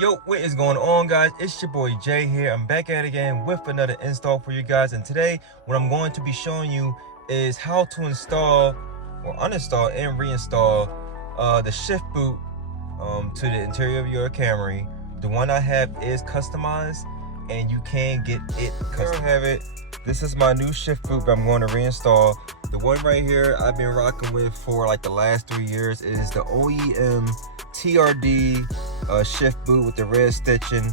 Yo, what is going on, guys? It's your boy Jay here. I'm back at it again with another install for you guys. And today, what I'm going to be showing you is how to install or uninstall and reinstall the shift boot to the interior of your Camry. The one I have is customized, and you can get it custom. Here I have it. This is my new shift boot that I'm going to reinstall. The one right here I've been rocking with for like the last 3 years is the OEM TRD shift boot with the red stitching.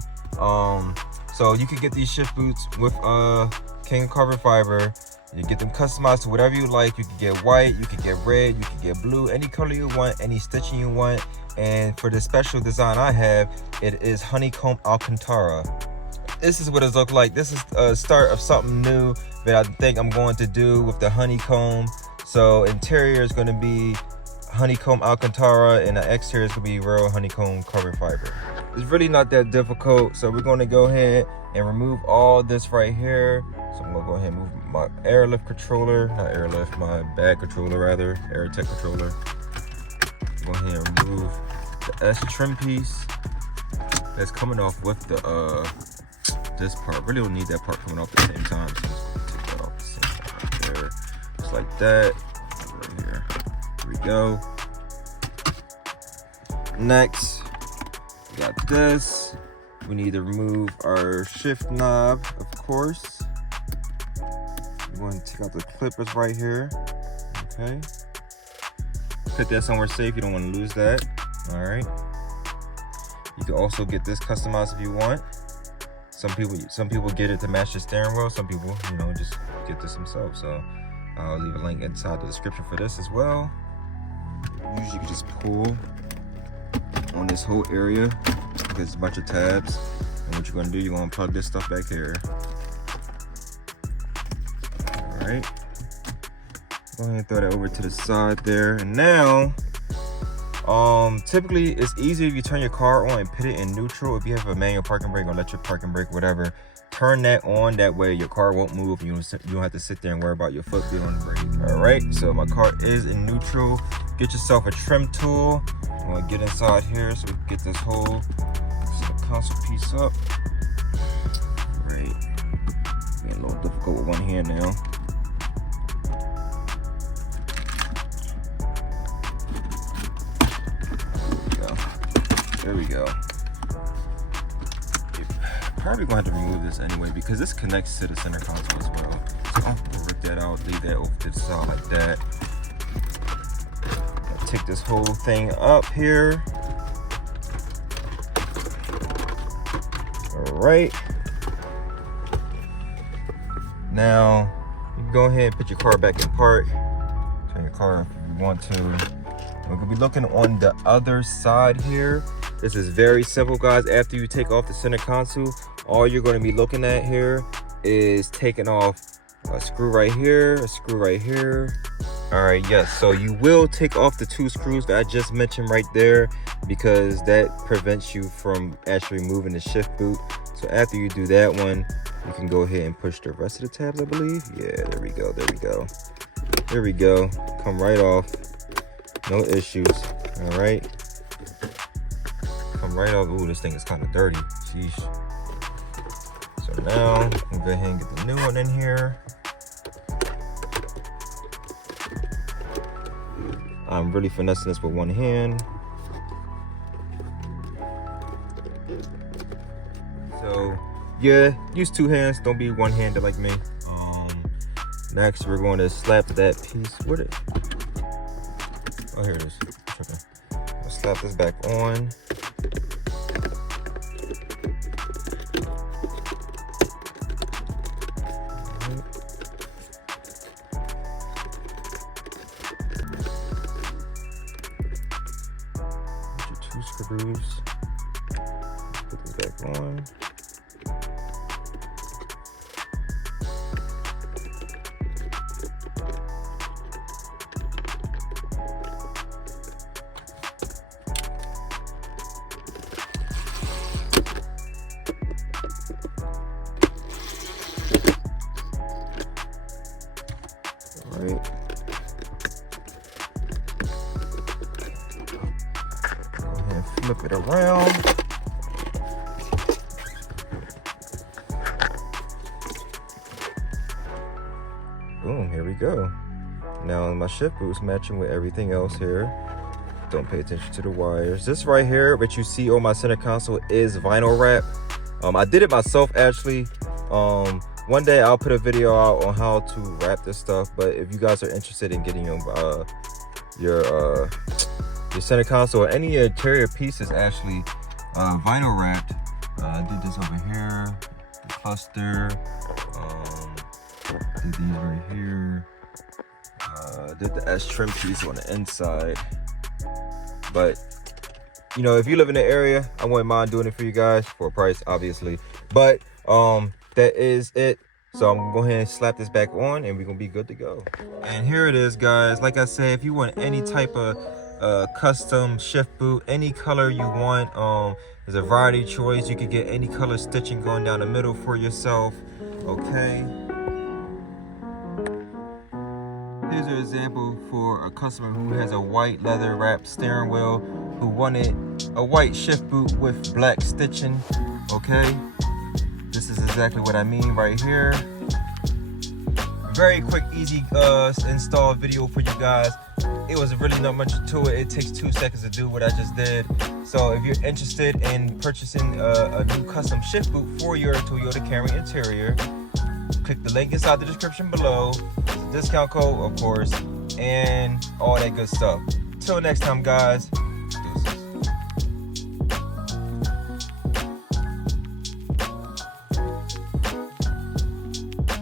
So you can get these shift boots with King carbon fiber. You get them customized to whatever you like. You can get white, you can get red, you can get blue, any color you want, any stitching you want. And for the special design I have, it is honeycomb Alcantara. This is what it looks like. This is a start of something new that I think I'm going to do with the honeycomb. So interior is going to be honeycomb Alcantara, and the exterior is going to be real honeycomb carbon fiber. It's really not that difficult. So we're going to go ahead and remove all this right here. So I'm going to go ahead and move my airlift controller, not airlift, my bag controller rather, AirTech controller. Go ahead and remove the S trim piece that's coming off with the this part. Really don't need that part coming off at the same time, so I'm just gonna take that off at the same time right there, just like that. Right here. Here we go. Next, we got this. We need to remove our shift knob, of course. I'm going to take out the clippers right here. Okay. Put that somewhere safe. You don't want to lose that. All right. You can also get this customized if you want. Some people get it to match the steering wheel. Some people, just get this themselves. So I'll leave a link inside the description for this as well. Usually you can just pull on this whole area. There's a bunch of tabs. And what you're going to do, you're going to plug this stuff back here. All right. Go ahead and throw that over to the side there. And now, typically it's easier if you turn your car on and put it in neutral. If you have a manual parking brake or electric parking brake, whatever, turn that on. That way your car won't move. You don't have to sit there and worry about your foot being on the brake. All right, so my car is in neutral. Get yourself a trim tool. I'm gonna get inside here so we can get this whole console piece up. Right, being a little difficult with one hand now. There we go. Probably going to have to remove this anyway because this connects to the center console as well. So I'm gonna rip that out, leave that over to the side like that. I'll take this whole thing up here. All right. Now you can go ahead and put your car back in park. Turn your car off if you want to. We're gonna be looking on the other side here. This is very simple, guys. After you take off the center console, all you're going to be looking at here is taking off a screw right here, a screw right here. All right, yes, so you will take off the 2 screws that I just mentioned right there because that prevents you from actually moving the shift boot. So after you do that one, you can go ahead and push the rest of the tabs, I believe. Yeah, there we go, there we go. There we go, come right off, no issues, all right. Come right up. Ooh, this thing is kind of dirty. Sheesh. So now we'll go ahead and get the new one in here. I'm really finessing this with one hand. So yeah, use 2 hands. Don't be one-handed like me. Next, we're going to slap that piece. What it? Oh, here it is. Okay. I'll slap this back on. Screws. Put this back on. All right. Flip it around. boom, here we go. Now my shift boot's matching with everything else here. Don't pay attention to the wires. This right here, what you see on my center console is vinyl wrap. I did it myself actually. One day I'll put a video out on how to wrap this stuff, but if you guys are interested in getting your center console or any interior pieces actually vinyl wrapped, I did this over here, the cluster, did these right here, did the S trim piece on the inside. But you know, if you live in the area, I wouldn't mind doing it for you guys for a price, obviously. But that is it. So I'm gonna go ahead and slap this back on and we're gonna be good to go. And here it is, guys. Like I said, if you want any type of custom shift boot, any color you want, there's a variety of choice. You could get any color stitching going down the middle for yourself. Okay, here's an example for a customer who has a white leather wrapped steering wheel, who wanted a white shift boot with black stitching. Okay, this is exactly what I mean right here. Very quick, easy install video for you guys. It was really not much to it. It takes 2 seconds to do what I just did. So if you're interested in purchasing a new custom shift boot for your Toyota Camry interior, click the link inside the description below. Discount code, of course, and all that good stuff. Till next time, guys. Deuces.